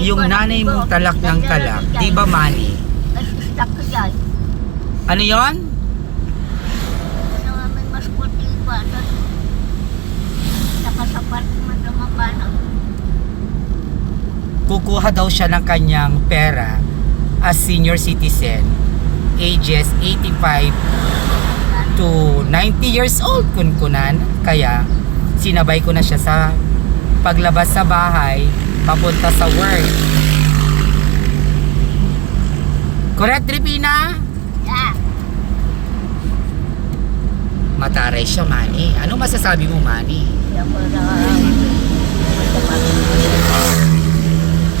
Yung nanay mong talak ng talak, di ba dyan. Ano yon? Mo. Kukuha daw siya ng kanyang pera as senior citizen ages 85 to 90 years old kunkunan. Kaya sinabay ko na siya sa paglabas sa bahay papunta sa work. Correct, Tripina? Yeah. Mataray siya, Manny. Ano masasabi mo, Manny?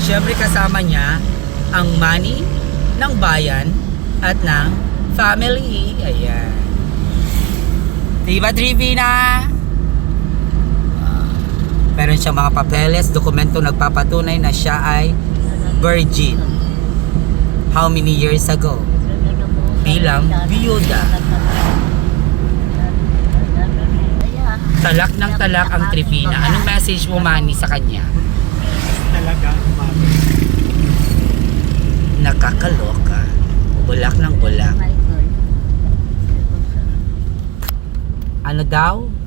Siyempre kasama niya ang money ng bayan at ng family. Ayan. Diba, Trivina? Ah, meron siya mga papeles, dokumento nagpapatunay na siya ay virgin. How many years ago? Bilang biyuda. Talak ng talak ang Trivina. Anong message mo, Manny, sa kanya? talaga mami. Nakakaloka. Bulak ng bulak. Ano daw?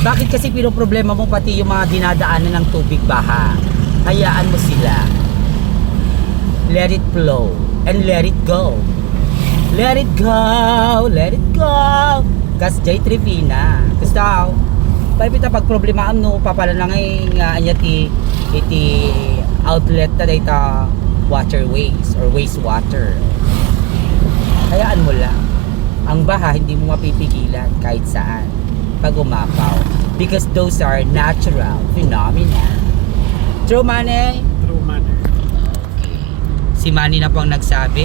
Bakit kasi pinoproblema mo pati yung mga dinadaanan ng tubig baha? Hayaan mo sila. Let it flow and let it go. Let it go, let it go. Kas J Trivina. Gusto Pahipita pag problema no papala na ngay nga anya ti iti outlet ta data waterways or wastewater. Hayaan mo lang. Ang baha hindi mo mapipigilan kahit saan pag umapaw because those are natural phenomena. True, Mane? True mother. Okay. Si Manny na po ang nagsabi?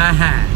Aha.